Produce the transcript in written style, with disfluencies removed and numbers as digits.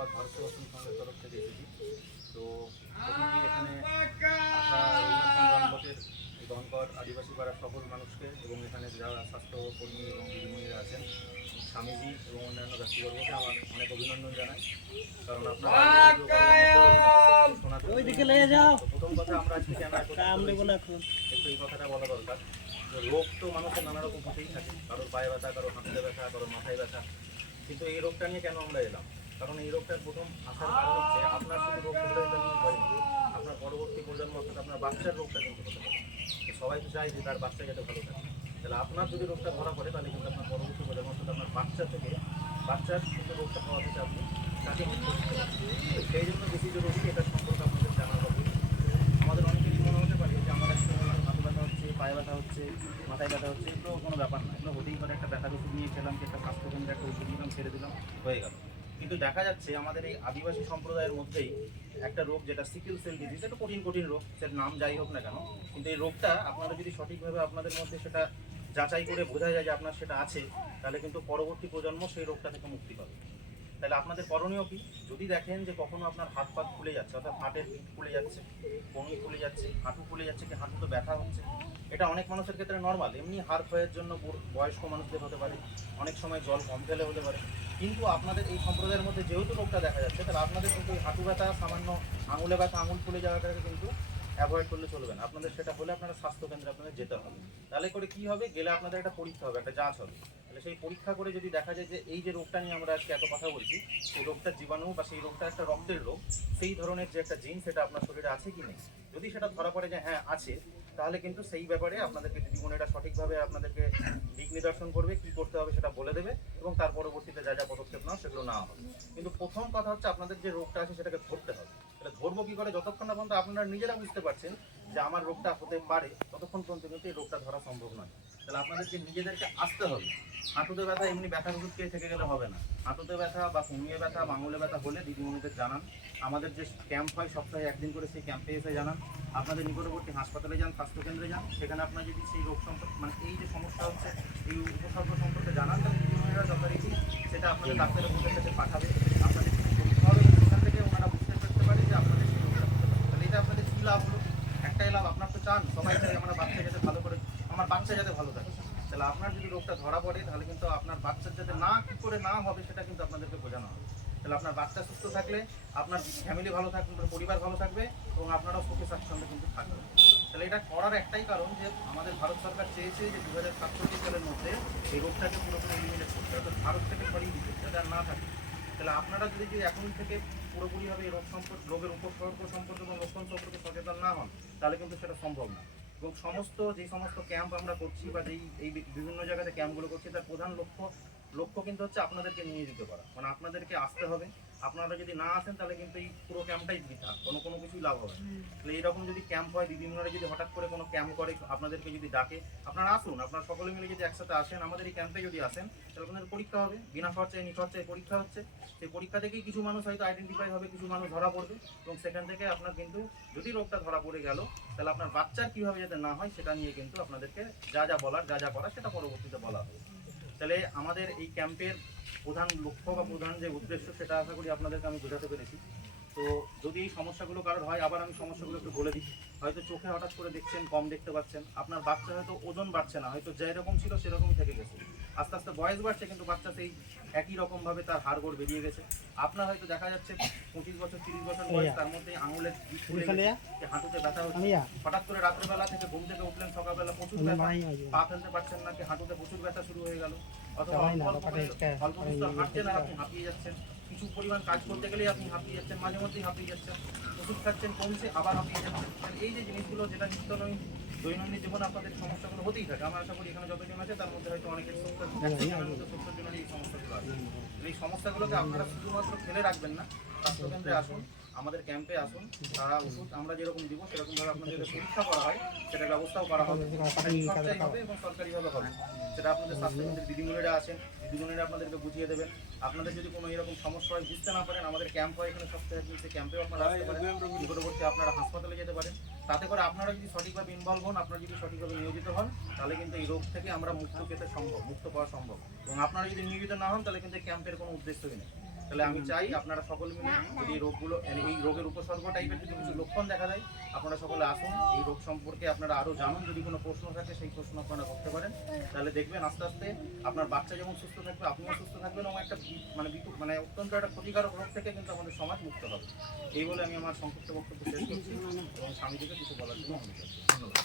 মুর্শিদাবাদ ভারত সেবাশ্রম সংঘের তরফ থেকে এসেছি। তো প্রথমেই এখানে আসা রঘুনাথগঞ্জ ব্লকের গণকর আদিবাসী পাড়ার সকল মানুষকে এবং এখানে যারা স্বাস্থ্যকর্মী এবং দিদিমণিরা আছেন, স্বামীজি এবং অন্যান্য ব্যক্তিবর্গকে আমার অনেক অভিনন্দন জানাই। কারণ আপনারা প্রথম কথা আমরা আজকে কেন একটু এই কথাটা বলা দরকার। রোগ তো মানুষের নানা রকম হতেই থাকে, কারোর পায়ে ব্যথা, কারোর হাঁটুতে ব্যথা, কারোর মাথায় ব্যথা। কিন্তু এই রোগটা নিয়ে কেন আমরা এলাম? কারণ এই রোগটার প্রথম আসার কারণ হচ্ছে আপনার শুধু রোগ হয়নি, আপনার পরবর্তী প্রজন্ম অর্থাৎ আপনার বাচ্চার রোগটা কিন্তু হতে পারে। সবাই তো চাই যে তার বাচ্চা যাতে ভালো থাকে। তাহলে আপনার যদি রোগটা ধরা পড়ে তাহলে কিন্তু আপনার পরবর্তী প্রজন্ম অর্থাৎ আপনার বাচ্চার কিন্তু রোগটা হওয়া থেকে আপনি তাকে মুক্ত করতে পারেন। সেই জন্য বেশি জরুরি এটা সম্পর্কে আপনাদের জানা হবে। আমাদের অনেক কিছু মনে হতে পারে যে আমার একটা হাতে ব্যথা হচ্ছে, পায়ে ব্যথা হচ্ছে, মাথায় ব্যথা হচ্ছে, এগুলো কোনো ব্যাপার না। এগুলো হতেই পারে, একটা ব্যথার ওষুধ নিয়ে খেলাম, কি একটা স্বাস্থ্যকেন্দ্রে একটা ওষুধ নিলাম, ছেড়ে দিলাম, হয়ে গেল। কিন্তু দেখা যাচ্ছে আমাদের এই আদিবাসী সম্প্রদায়ের মধ্যেই একটা রোগ যেটা সিকেল সেল ডিজিজ, একটা কঠিন রোগ, সেটার নাম যাই হোক না কেন, কিন্তু এই রোগটা আপনারা যদি সঠিকভাবে আপনাদের মধ্যে সেটা যাচাই করে বোঝা যায় যে আপনার সেটা আছে, তাহলে কিন্তু পরবর্তী প্রজন্ম সেই রোগটা থেকে মুক্তি পাবে। তাহলে আপনাদের করণীয় কি? যদি দেখেন যে কখনো আপনার হাত পা ফুলে যাচ্ছে, অর্থাৎ হাটের পিঠ ফুলে যাচ্ছে, কোমর ফুলে যাচ্ছে, হাঁটু ফুলে যাচ্ছে, কি হাঁটু তো ব্যথা হচ্ছে, এটা অনেক মানুষের ক্ষেত্রে নর্মাল, এমনি হাড় ক্ষয়ের জন্য বয়স্ক মানুষদের হতে পারে, অনেক সময় জল কম খেলে হতে পারে। কিন্তু আপনাদের এই সম্প্রদায়ের মধ্যে যেহেতু রোগটা দেখা যাচ্ছে, তাহলে আপনাদের কিন্তু হাঁটু ব্যথা, সামান্য আঙুলে ব্যথা, আঙুল ফুলে যাওয়াটাকে কিন্তু অ্যাভয়েড করলে চলবে না। আপনাদের সেটা হলে আপনারা স্বাস্থ্যকেন্দ্রে আপনাদের যেতে হবে। তাহলে করে কি হবে, গেলে আপনাদের একটা পরীক্ষা হবে, একটা যাঁচ হবে। তাহলে সেই পরীক্ষা করে যদি দেখা যায় যে এই যে রোগটা নিয়ে আমরা আজকে এত কথা বলছি, সেই রোগটার জীবাণু বা সেই রোগটা একটা রক্তের রোগ, সেই ধরনের যে একটা জিন সেটা আপনার শরীরে আছে কি নেই, যদি সেটা ধরা পড়ে যে হ্যাঁ আছে, তাহলে কিন্তু সেই ব্যাপারে আপনাদেরকে দিদিমণিরা সঠিকভাবে আপনাদেরকে দিক নিদর্শন করবে, কি করতে হবে সেটা বলে দেবে, এবং তার পরবর্তীতে যা যা পদক্ষেপ নাও সেগুলো নেওয়া হবে। কিন্তু প্রথম কথা হচ্ছে আপনাদের যে রোগটা আছে সেটাকে ধরতে হবে। তাহলে ধরবো কি করে? যতক্ষণ না পর্যন্ত আপনারা নিজেরা বুঝতে পারছেন যে আমার রোগটা হতে পারে, ততক্ষণ পর্যন্ত কিন্তু এই রোগটা ধরা সম্ভব নয়। তাহলে আপনাদেরকে নিজেদেরকে আসতে হবে। হাঁটুতে ব্যথা এমনি ব্যথার ওষুধ খেয়ে থেকে গেলে হবে না। হাঁটুতে ব্যথা বা কুমিয়ে ব্যথা বা আঙুলে ব্যথা হলে দিদিমণিদের জানান। আমাদের যে ক্যাম্প হয় সপ্তাহে একদিন করে, সেই ক্যাম্পে এসে জানান। আপনাদের নিকটবর্তী হাসপাতালে যান, স্বাস্থ্যকেন্দ্রে যান, সেখানে আপনার যদি সেই রোগ সম্পর্কে মানে এই যে সমস্যা হচ্ছে এই উপসর্গ সম্পর্কে জানান, তাহলে দিদিমণিরা যথারীতি সেটা আপনাদের ডাক্তারের কাছে পাঠাবে। আপনাদের কিছু পরীক্ষা হবে, সেখান থেকে ওনারা বুঝতে পারতে পারে যে আপনাদের সেই রোগটা হতে পারে। তাহলে এটা আপনাদের কী লাভ হলো? একটাই লাভ, আপনার তো চান সবাই চাই আমার বাচ্চা যাতে ভালো করে, আমার বাচ্চা যাতে ভালো থাকে। তাহলে আপনার যদি রোগটা ধরা পড়ে, তাহলে কিন্তু আপনার বাচ্চার যাতে না কী করে না হবে সেটা কিন্তু আপনাদেরকে বোঝানো হবে। তাহলে আপনার বাচ্চা সুস্থ থাকলে আপনার ফ্যামিলি ভালো থাকবে, আপনার পরিবার ভালো থাকবে, এবং আপনারাও সুখে স্বাচ্ছন্দ্যে কিন্তু থাকবেন। তাহলে এটা করার একটাই কারণ যে আমাদের ভারত সরকার চেয়েছে যে 2047 সালের মধ্যে এই রোগটাকে পুরোপুরি এলিমিনেট করতে, অর্থাৎ ভারত থেকে সরিয়ে দিতে, যাতে আর না থাকে। তাহলে আপনারা যদি এখন থেকে পুরোপুরিভাবে এই রোগের উপসর্গ সম্পর্কে এবং লক্ষণ সম্পর্কে সচেতন না হন, তাহলে কিন্তু সেটা সম্ভব না। এবং যে সমস্ত ক্যাম্প আমরা করছি বা এই বিভিন্ন জায়গাতে ক্যাম্পগুলো করছি, তার প্রধান লক্ষ্য কিন্তু হচ্ছে আপনাদেরকে নিয়ে যেতে পারা, মানে আপনাদেরকে আসতে হবে। আপনারা যদি না আসেন তাহলে কিন্তু এই পুরো ক্যাম্পটাই বৃথা, কোনো কিছুই লাভ হবে না। তাহলে এইরকম যদি ক্যাম্প হয়, দিদিমণিরা যদি হঠাৎ করে কোনো ক্যাম্প করে, আপনাদেরকে যদি ডাকে, আপনারা আসুন। আপনারা সকলে মিলে যদি একসাথে আসেন, আমাদের এই ক্যাম্পে যদি আসেন, তাহলে আপনাদের পরীক্ষা হবে, বিনা খরচায় নিখরচায় পরীক্ষা হচ্ছে। সেই পরীক্ষা থেকেই কিছু মানুষ হয়তো আইডেন্টিফাই হবে, কিছু মানুষ ধরা পড়বে, এবং সেখান থেকে আপনার কিন্তু যদি রোগটা ধরা পড়ে গেল, তাহলে আপনার বাচ্চার কীভাবে যাতে না হয় সেটা নিয়ে কিন্তু আপনাদেরকে যা যা বলার, যা যা করার সেটা পরবর্তীতে বলা হবে। তাহলে আমাদের এই ক্যাম্পের প্রধান লক্ষ্য বা প্রধান যে উদ্দেশ্য সেটা আশা করি আপনাদেরকে আমি বোঝাতে পেরেছি। তো যদি এই সমস্যাগুলো কারোর হয়, আবার আমি সমস্যাগুলো একটু বলে দিই। হয়তো চোখে হঠাৎ করে দেখছেন কম দেখতে পাচ্ছেন, আপনার বাচ্চা হয়তো ওজন বাড়ছে না, হয়তো যেরকম ছিল সেরকমই থেকে গেছে, আস্তে আস্তে বয়স বাড়ছে কিন্তু বাচ্চা সেই একই রকমভাবে তার হাড়গোড় বেরিয়ে গেছে। আপনার হয়তো দেখা যাচ্ছে 25 বছর 30 বছর বয়স, তার মধ্যে আঙুলের হাঁটুতে ব্যথা হচ্ছে, হঠাৎ করে রাত্রেবেলা থেকে ঘুম থেকে উঠলেন, সকালবেলা প্রচুর ব্যথা, পা ফেলতে পারছেন না, কি হাঁটুতে প্রচুর ব্যথা শুরু হয়ে গেল, অথবা অল্প হাঁটছেন আর আপনি হাঁপিয়ে যাচ্ছেন, কিছু পরিমাণ কাজ করতে গেলেই আপনি হাঁপিয়ে যাচ্ছেন, মাঝে মধ্যেই হাঁপিয়ে যাচ্ছেন, ওষুধ খাচ্ছেন কমছে আবার হাঁপিয়ে যাচ্ছেন। এই যে জিনিসগুলো, যেটা দৈনন্দিন জীবনে আপনাদের সমস্যাগুলো হতেই থাকে, আমার আশা করি এখানে যতজন আছে তার মধ্যে হয়তো অনেকের 70 জনের এই সমস্যাগুলো আছে। এই সমস্যাগুলোকে আপনারা শুধুমাত্র ফেলে রাখবেন না, স্বাস্থ্যকেন্দ্রে আসুন, আমাদের ক্যাম্পে আসুন, তারা ওষুধ আমরা যেরকম দিব সেরকমভাবে আপনাদের পরীক্ষা করা হয়, সেটার ব্যবস্থাও করা হবে, সরকারি হবে এবং সরকারিভাবে হবে। সেটা আপনাদের স্বাস্থ্যকেন্দ্রের দিদিমণিরা আছেন, দিদিমণিরা আপনাদেরকে বুঝিয়ে দেবেন। আপনাদের যদি কোনো এরকম সমস্যা হয়, বুঝতে না পারেন, আমাদের ক্যাম্প হয় এখানে সপ্তাহে দিন, সেই ক্যাম্পেও আপনারা আসতে পারেন, নিকটবর্তী আপনারা হাসপাতালে যেতে পারেন। তাতে করে আপনারা যদি সঠিকভাবে ইনভলভ হন, আপনারা যদি সঠিকভাবে নিয়োজিত হন, তাহলে কিন্তু এই রোগ থেকে আমরা মুক্ত পাওয়া সম্ভব। এবং আপনারা যদি নিয়োজিত না হন, তাহলে কিন্তু ক্যাম্পের কোনো উদ্দেশ্যই নেই। তাহলে আমি চাই আপনারা সকলে মিলে যদি এই রোগগুলো এই রোগের উপসর্গ টাইপের যদি কিছু লক্ষণ দেখা যায় আপনারা সকলে আসুন, এই রোগ সম্পর্কে আপনারা আরও জানুন, যদি কোনো প্রশ্ন থাকে সেই প্রশ্ন আপনারা করতে পারেন। তাহলে দেখবেন আস্তে আস্তে আপনার বাচ্চা যেমন সুস্থ থাকবে আপনিও সুস্থ থাকবেন এবং একটা মানে অত্যন্ত একটা ক্ষতিকারক রোগ থেকে কিন্তু আমাদের সমাজ মুক্ত হবে। এই বলে আমি আমার সংক্ষিপ্ত বক্তব্য শেষ করছি এবং স্বামীজিকে কিছু বলার জন্য অনুরোধ করছি। ধন্যবাদ।